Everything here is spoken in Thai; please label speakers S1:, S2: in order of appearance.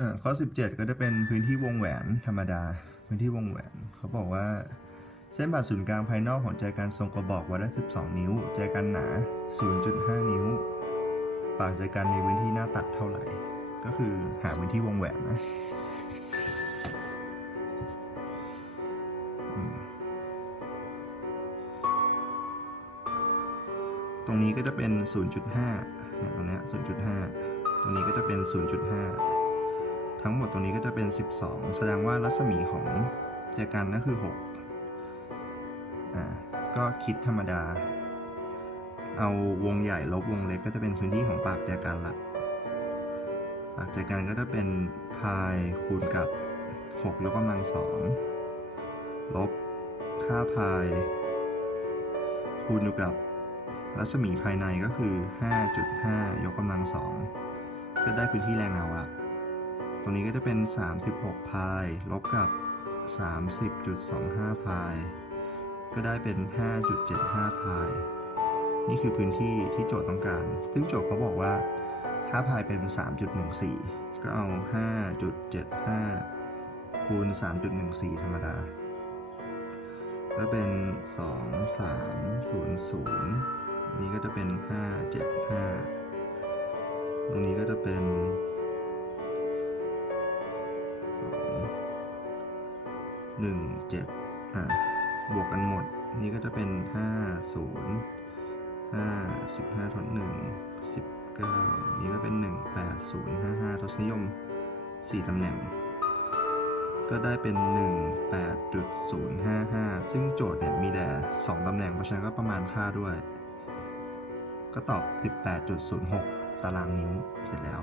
S1: อ่าข้อ 17 ก็จะเป็นพื้นที่วงแหวนธรรมดา พื้นที่วงแหวน เขาบอกว่า เส้นผ่าศูนย์กลางภายนอกของใจกลารทรงกระบอกวัดได้ 12 นิ้ว ใจกลารหนา 0.5 นิ้ว ปากใจกลารมีพื้นที่หน้าตัดเท่าไหร่ ก็คือหาพื้นที่วงแหวนนะตรงนี้ก็จะเป็น 0.5เนี่ยตรงนี้ย0.5 ตรงนี้ก็จะเป็น 0.5 ทั้งหมดตรงนี้ก็จะเป็น 12 แสดงว่ารัศมีของแจกันก็คือ 6 อ่า ก็คิดธรรมดา เอาวงใหญ่ลบวงเล็กก็จะเป็นพื้นที่ของปากแจกันละ ปากแจกันก็จะเป็นพายคูณกับ 6 ยกกำลังสองลบค่าพาย คูณอยู่กับรัศมีภายในก็คือ 5.5 ยกกำลังสองก็ได้พื้นที่แรงเงาละ ตรงนี้ก็จะเป็น 36 พาย ลบกับ 30.25 พาย ก็ได้เป็น 5.75 พาย นี่คือพื้นที่ที่โจทย์ต้องการ ซึ่งโจทย์เขาบอกว่า ค่าพายเป็น 3.14 ก็เอา 5.75 คูณ 3.14 ธรรมดา ก็เป็น 2 3 0 0 นี่ก็จะเป็น 575 ตรงนี้ก็จะเป็น หนึ่งเจ็ดอะบวกกันหมด นี่ก็จะเป็นห้าศูนย์ห้าสิบห้าทดหนึ่งสิบเก้านี่ก็เป็นหนึ่งแปดศูนย์ห้าห้าทศนิยมสี่ตำแหน่ง ก็ได้เป็นหนึ่งแปดจุดศูนย์ห้าห้าซึ่งโจทย์เนี่ยมีแต่สองตำแหน่ง เพราะฉะนั้นก็ประมาณค่าด้วย ก็ตอบ 18.06 ตารางนิ้วเสร็จแล้ว